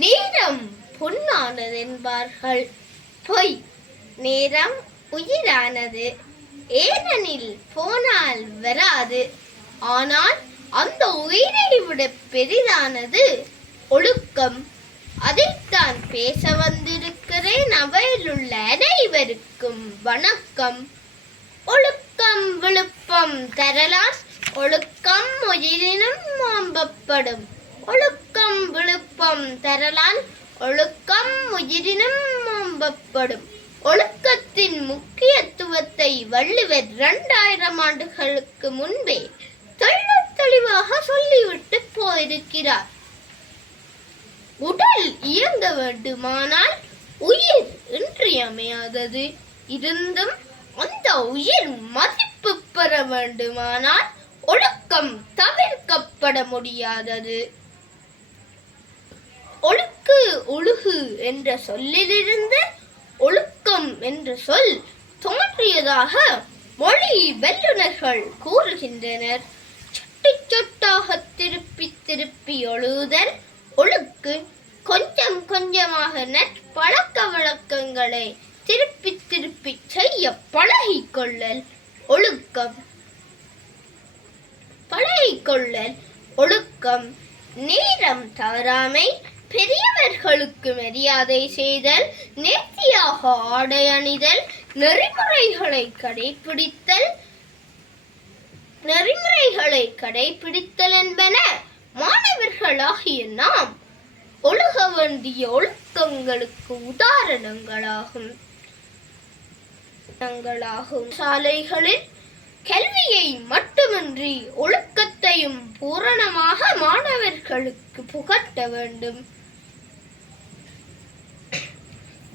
நேரம் பொன்னானது என்பார்கள். பொய். நேரம் உயிரானது. ஏனெனில் போனால் வராது. ஆனால் அந்த உயிரை விட பெரிதானது ஒழுக்கம். அதைத்தான் பேச வந்திருக்கிறேன். அவையிலுள்ள அனைவருக்கும் வணக்கம். ஒழுக்கம் விழுப்பம் தரலான், ஒழுக்கம் உயிரினும் மாம்பப்படும். ஒழுக்கம் விழுப்பம் தரலான், ஒழுக்கம் உயிரினும் மாம்பப்படும். ஒழுக்கத்தின் முக்கியத்துவத்தை வள்ளுவர் 2000 ஆண்டுகளுக்கு முன்பே தெளிவாக சொல்லிவிட்டு போயிருக்கிறார். உடல் இயங்க வேண்டுமானால் உயிர் இன்றியமையாதது. இருந்தும் அந்த உயிர் மதிப்பு பெற வேண்டுமானால் ஒழுக்கம் தவிர்க்கப்பட முடியாதது. ஒழுக்கு ஒழுகு என்ற சொல்லிலிருந்து ஒழுக்கம் என்ற சொல் தோன்றியதாக மொழி வல்லுநர்கள் கூறுகின்றனர். சொட்டு சொட்டாக திருப்பி திருப்பி ஒழுகுதல் ஒழுக்கு. கொஞ்சம் கொஞ்சமாக நற்பழக்க வழக்கங்களை திருப்பி திருப்பி செய்ய பழகிக்கொள்ளல் ஒழுக்கம். பழகிக்கொள்ளல் ஒழுக்கம். நேரம் தவறாமை, பெரியவர்களுக்கு மரியாதை செய்தல், நேர்த்தியாக ஆடை அணிதல், நெறிமுறைகளை கடைபிடித்தல் என்பன மாணவர்களாகிய நாம் ஒழுக வேண்டிய ஒழுக்கங்களுக்கு உதாரணங்களாகும். சாலைகளில் கல்வியை மட்டுமின்றி ஒழுக்கத்தையும் பூரணமாக மாணவர்களுக்கு புகட்ட வேண்டும்.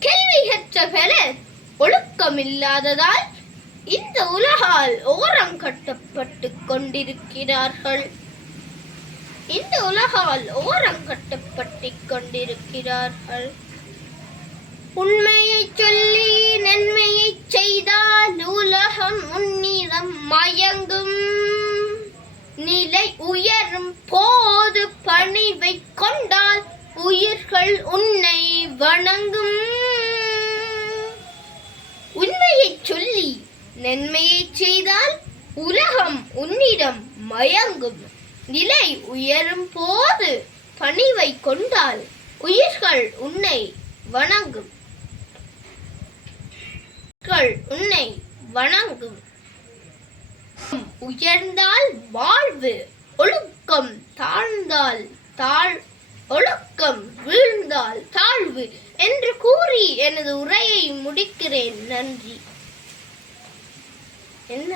கல்வி கற்ற பலர் ஒழுக்கம் இல்லாததால் இந்த உலகால் ஓரம் கட்டப்பட்டு கொண்டிருக்கிறார்கள். உண்மையை சொல்லி நன்மையை செய்தால் உலகம் உன்னிடம் மயங்கும். நிலை உயரும் போது பணிவை கொண்டால் உயிர்கள் உன்னை வணங்கும். உண்மையை சொல்லி நன்மையை செய்தால் உலகம் உன்னிடம் மயங்கும். நிலை உயரும் போது பணிவை கொண்டால் உயிர்கள் உன்னை வணங்கும். உயர்ந்தால் வாழ்வு, ஒழுக்கம் தாழ்ந்தால் ஒழுக்கம் வீழ்ந்தால் தாழ்வு என்று கூறி எனது உரையை முடிக்கிறேன். நன்றி. என்ன